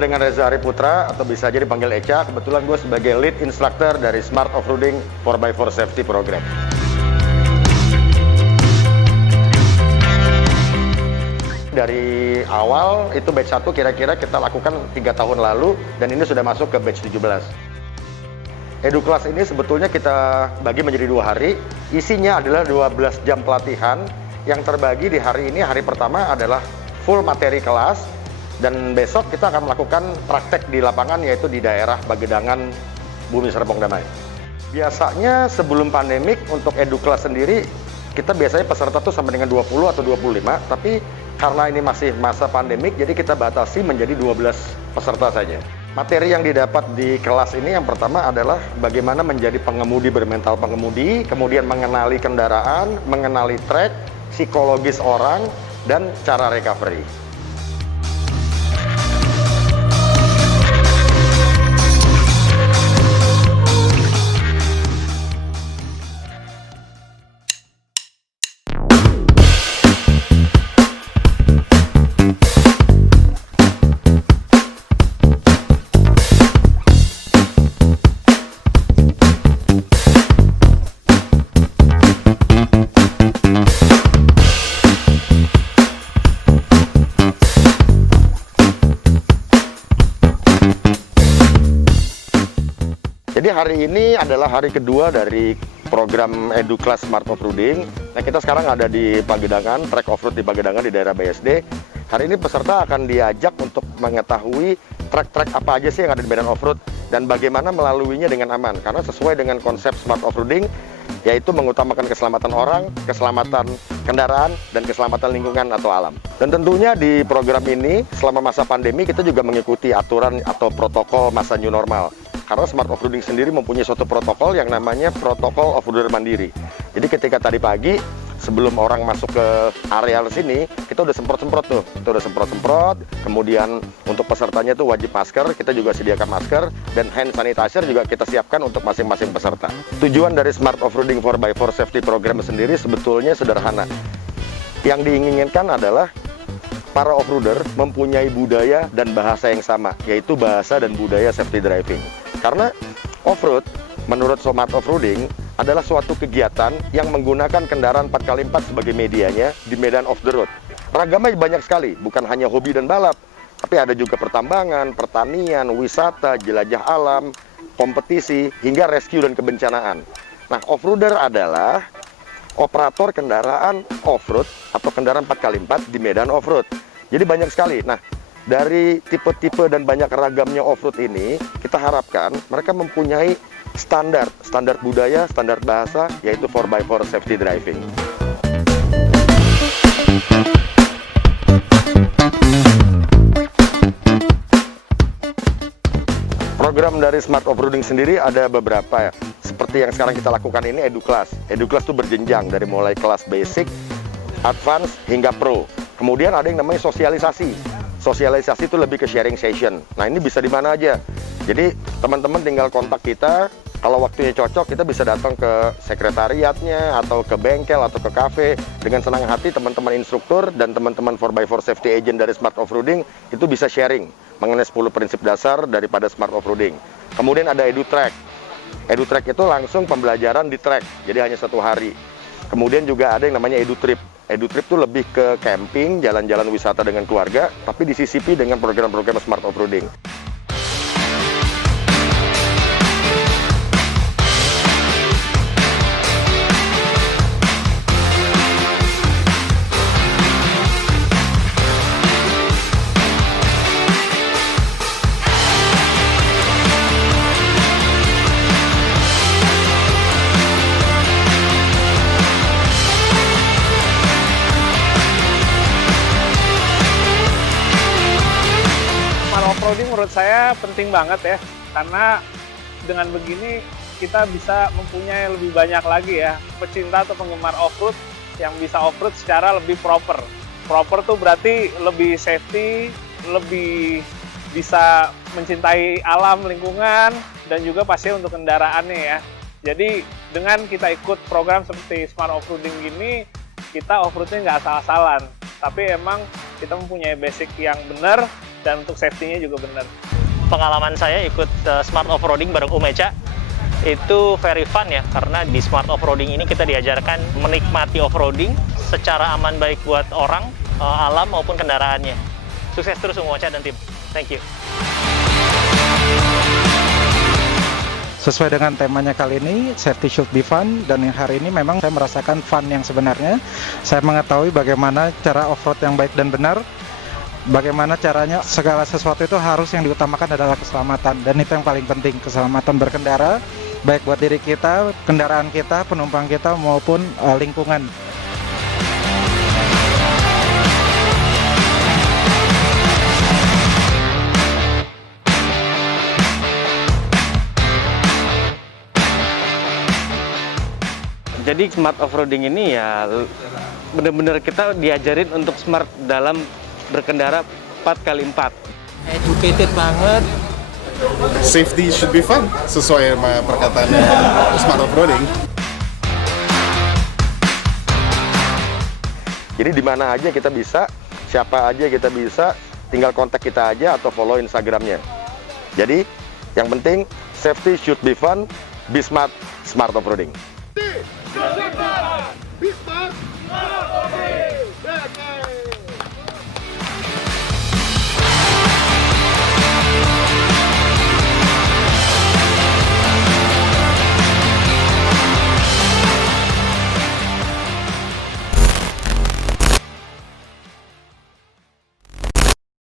gue dengan Reza Ariputra, atau bisa aja dipanggil Echa. Kebetulan gue sebagai lead instructor dari Smart Offroading 4x4 Safety Program. Dari awal, itu batch 1 kira-kira kita lakukan 3 tahun lalu, dan ini sudah masuk ke batch 17. EduClass ini sebetulnya kita bagi menjadi 2 hari. Isinya adalah 12 jam pelatihan yang terbagi di hari ini. Hari pertama adalah full materi kelas, dan besok kita akan melakukan praktek di lapangan, yaitu di daerah Bagedangan, Bumi Serpong Damai. Biasanya sebelum pandemik untuk EduClass sendiri, kita biasanya peserta tuh sampai dengan 20 atau 25, tapi karena ini masih masa pandemik, jadi kita batasi menjadi 12 peserta saja. Materi yang didapat di kelas ini yang pertama adalah bagaimana menjadi pengemudi bermental pengemudi, kemudian mengenali kendaraan, mengenali trek, psikologis orang, dan cara recovery. Jadi hari ini adalah hari kedua dari program EduClass Smart Offroading. Nah, kita sekarang ada di Pagedangan, track offroad di Pagedangan di daerah BSD. Hari ini peserta akan diajak untuk mengetahui trek-trek apa aja sih yang ada di medan offroad dan bagaimana melaluinya dengan aman. Karena sesuai dengan konsep Smart Offroading, yaitu mengutamakan keselamatan orang, keselamatan kendaraan, dan keselamatan lingkungan atau alam. Dan tentunya di program ini, selama masa pandemi, kita juga mengikuti aturan atau protokol masa new normal. Karena Smart Offroading sendiri mempunyai suatu protokol yang namanya protokol offroader mandiri. Jadi ketika tadi pagi, sebelum orang masuk ke area sini, kita udah semprot-semprot tuh. Kita udah semprot-semprot, kemudian untuk pesertanya tuh wajib masker, kita juga sediakan masker, dan hand sanitizer juga kita siapkan untuk masing-masing peserta. Tujuan dari Smart Offroading 4x4 Safety Program sendiri sebetulnya sederhana. Yang diinginkan adalah para offroader mempunyai budaya dan bahasa yang sama, yaitu bahasa dan budaya safety driving. Karena offroad, menurut Smart Offroading, adalah suatu kegiatan yang menggunakan kendaraan 4x4 sebagai medianya di medan off the road. Ragamnya banyak sekali, bukan hanya hobi dan balap, tapi ada juga pertambangan, pertanian, wisata, jelajah alam, kompetisi, hingga rescue dan kebencanaan. Nah, offroader adalah operator kendaraan off-road atau kendaraan 4x4 di medan off-road. Jadi banyak sekali. Nah, dari tipe-tipe dan banyak ragamnya off-road ini, kita harapkan mereka mempunyai standar budaya, standar bahasa, yaitu 4x4 safety driving. Program dari Smart Offroading sendiri ada beberapa ya. Seperti yang sekarang kita lakukan ini EduClass. EduClass itu berjenjang dari mulai kelas basic, advance, hingga pro. Kemudian ada yang namanya sosialisasi. Sosialisasi itu lebih ke sharing session. Nah, ini bisa di mana aja. Jadi teman-teman tinggal kontak kita. Kalau waktunya cocok, kita bisa datang ke sekretariatnya atau ke bengkel atau ke kafe. Dengan senang hati teman-teman instruktur dan teman-teman 4x4 safety agent dari Smart Offroading itu bisa sharing mengenai 10 prinsip dasar daripada Smart Offroading. Kemudian ada EduTrack. EduTrack itu langsung pembelajaran di track, jadi hanya 1 hari. Kemudian juga ada yang namanya EduTrip. EduTrip itu lebih ke camping, jalan-jalan wisata dengan keluarga, tapi disisipi dengan program-program Smart Offroading. Offroading menurut saya penting banget ya, karena dengan begini kita bisa mempunyai lebih banyak lagi ya pecinta atau penggemar offroad yang bisa offroad secara lebih proper. Proper tuh berarti lebih safety, lebih bisa mencintai alam lingkungan, dan juga pasti untuk kendaraannya ya. Jadi dengan kita ikut program seperti Smart Offroading gini, kita offroadnya nggak asal-asalan, tapi emang kita mempunyai basic yang benar, dan untuk safety-nya juga benar. Pengalaman saya ikut Smart Offroading bareng Echa itu very fun ya, karena di Smart Offroading ini kita diajarkan menikmati offroading secara aman baik buat orang, alam maupun kendaraannya. Sukses terus Echa dan tim. Thank you. Sesuai dengan temanya kali ini, safety should be fun, dan yang hari ini memang saya merasakan fun yang sebenarnya. Saya mengetahui bagaimana cara off-road yang baik dan benar, bagaimana caranya segala sesuatu itu harus yang diutamakan adalah keselamatan, dan itu yang paling penting, keselamatan berkendara, baik buat diri kita, kendaraan kita, penumpang kita, maupun lingkungan. Jadi smart offroading ini ya benar-benar kita diajarin untuk smart dalam berkendara 4x4. Educated banget. Safety should be fun, sesuai sama perkataannya Smart Offroading. Jadi di mana aja kita bisa, siapa aja kita bisa, tinggal kontak kita aja atau follow Instagramnya. Jadi yang penting safety should be fun, be smart, Smart Offroading.